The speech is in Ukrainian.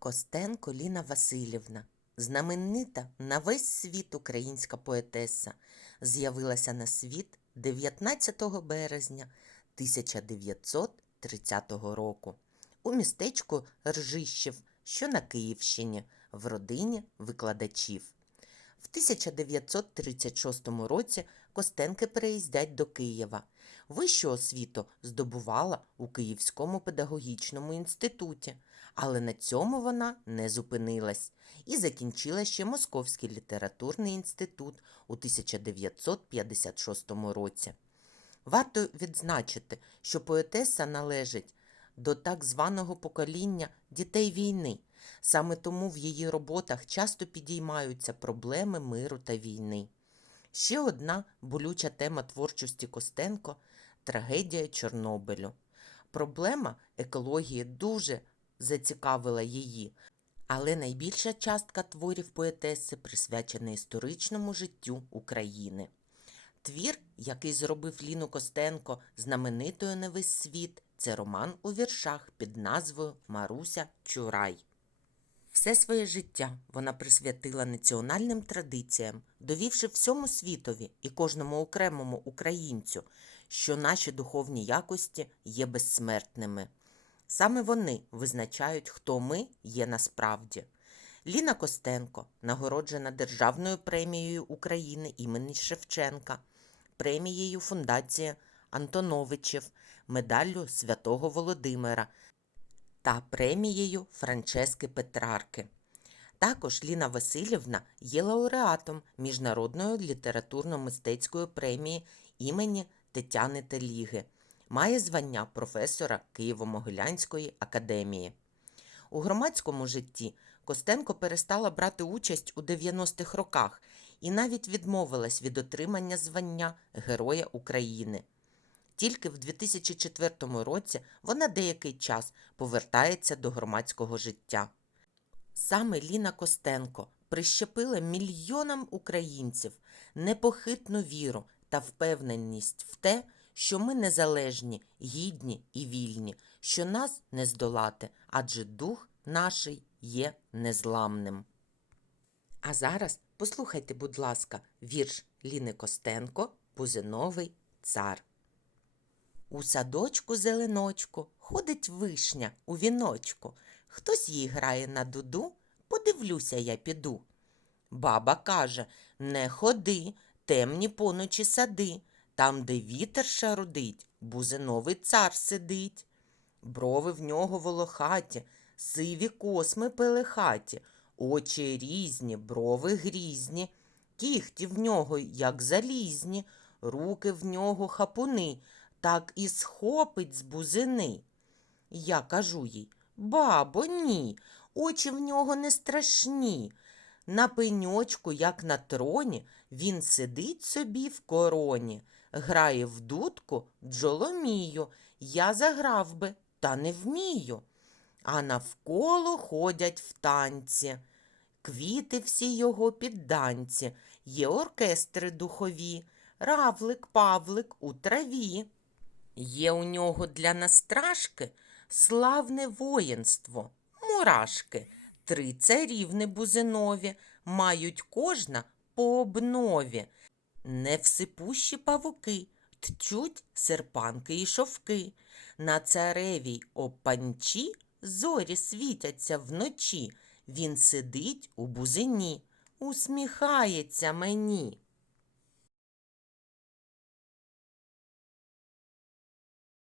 Костенко Ліна Васильівна, знаменита на весь світ українська поетеса, з'явилася на світ 19 березня 1930 року у містечку Ржищів, що на Київщині, в родині викладачів. В 1936 році Костенки переїздять до Києва. Вищу освіту здобувала у Київському педагогічному інституті, але на цьому вона не зупинилась і закінчила ще Московський літературний інститут у 1956 році. Варто відзначити, що поетеса належить до так званого покоління дітей війни. Саме тому в її роботах часто підіймаються проблеми миру та війни. Ще одна болюча тема творчості Костенко трагедія Чорнобилю. Проблема екології дуже зацікавила її, але найбільша частка творів поетеси присвячена історичному життю України. Твір, який зробив Ліну Костенко знаменитою на весь світ, це роман у віршах під назвою Маруся Чурай. Все своє життя вона присвятила національним традиціям, довівши всьому світові і кожному окремому українцю, що наші духовні якості є безсмертними. Саме вони визначають, хто ми є насправді. Ліна Костенко нагороджена Державною премією України імені Шевченка, премією Фундації Антоновичів, медаллю Святого Володимира та премією Франчески Петрарки. Також Ліна Васильівна є лауреатом Міжнародної літературно-мистецької премії імені Тетяни Теліги, має звання професора Києво-Могилянської академії. У громадському житті Костенко перестала брати участь у 90-х роках і навіть відмовилась від отримання звання Героя України. Тільки в 2004 році вона деякий час повертається до громадського життя. Саме Ліна Костенко прищепила мільйонам українців непохитну віру та впевненість в те, що ми незалежні, гідні і вільні, що нас не здолати, адже дух наший є незламним. А зараз послухайте, будь ласка, вірш Ліни Костенко Бузиновий цар. У садочку зеленочку ходить вишня у віночку. Хтось їй грає на дуду, подивлюся, я піду. Баба каже Не ходи, темні поночі сади, там, де вітер шарудить, бузиновий цар сидить. Брови в нього волохаті, сиві косми пелехаті, очі різні, брови грізні, кіхті в нього, як залізні, руки в нього хапуни, так і схопить з бузини. Я кажу їй, бабо, ні, очі в нього не страшні. На пеньочку, як на троні, він сидить собі в короні, грає в дудку джоломію. Я заграв би, та не вмію. А навколо ходять в танці. Квіти всі його підданці, є оркестри духові, равлик, павлик у траві. Є у нього для настрашки славне воїнство, мурашки, три царівни бузинові, мають кожна по обнові. Невсипущі павуки, тчуть серпанки і шовки. На царевій опанчі зорі світяться вночі. Він сидить у бузині, усміхається мені.